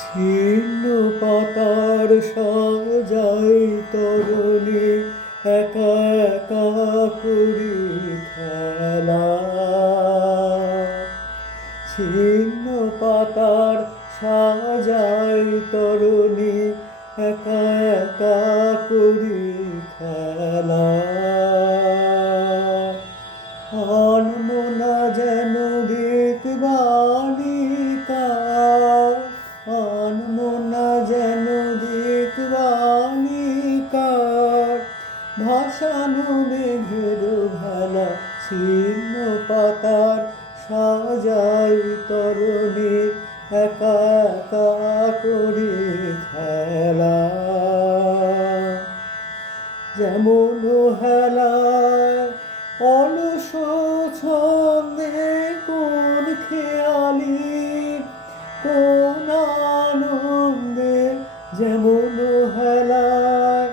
ছিন্ন পাতার সাজাই তরণী একা একা করি খেলা। ছিন্ন পাতার সাজাই তরণী একা একা করি খেলা। আনমনা যেন দেখবালিকা, আনমনা যেন দেখবালিকার ভাসানো মেঘের ভেলা। ছিন্ন পাতার সাজাই তরণী একা একা করি খেলা। যেমন হেলায় অলস ছন্দে কোন খেয়ালি কোন আনন্দে, যেমন হেলায়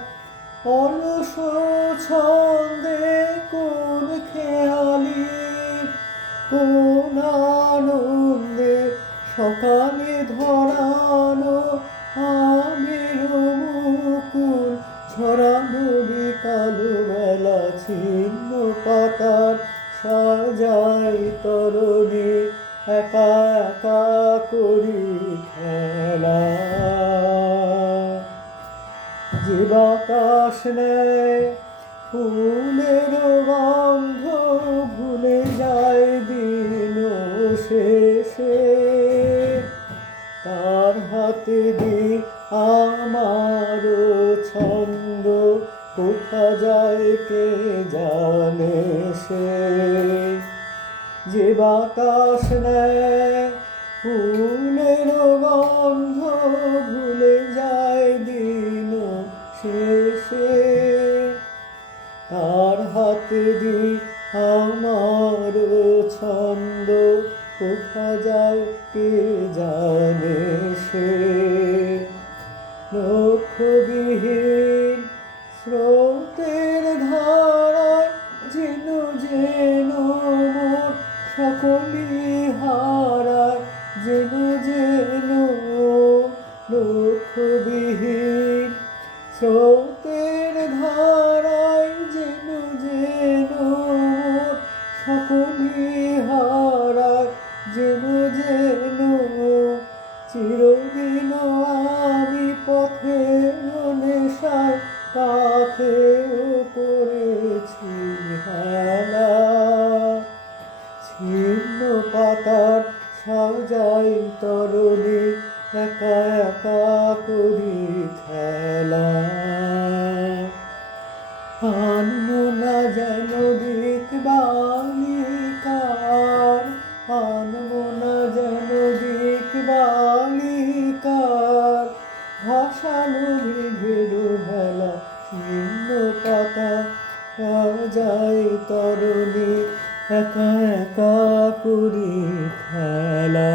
অলস ছন্দে কোন খেয়ালি কোন আনন্দে, সকালে ধরানো আমের মুকুল ছড়ানো বিকাল বেলা। ছিন্ন পাতার সাজাই তরণী একা একা করি খেলা। যে বাতাস নেয় ফুলের গন্ধ ভুলে যায় দিন শেষে, তার হাতে দি আমার ছন্দ কোথা যায় কে জানে সে। যে বাতাস নেয় ফুলের গন্ধ ভুলে যায় দিন শেষে, তার হাতে দি আমার ছন্দ কোথা যায় কে জানে সে। লক্ষ্যবিহীন স্রোতের ধারায় যেন যেন মোর সকলই হারায়, যেন যেন লক্ষ্যবিহীন স্রোতের ধারায় যেন যেন মোর সকলই হারায়, যেন যেন চিরদিন আমি পথের নেশায় কাঁথেও করেছি হেলা। ছিন্ন পাতার সাজাই তরণী একা একা করি খেলা। আনমনা যেন দেখবালিকার, আনমনা যেন দেখবালিকার ভাসানো মেঘের ভেলা। ছিন্ন পাতা সাজাই তরণী একা একা করি খেলা।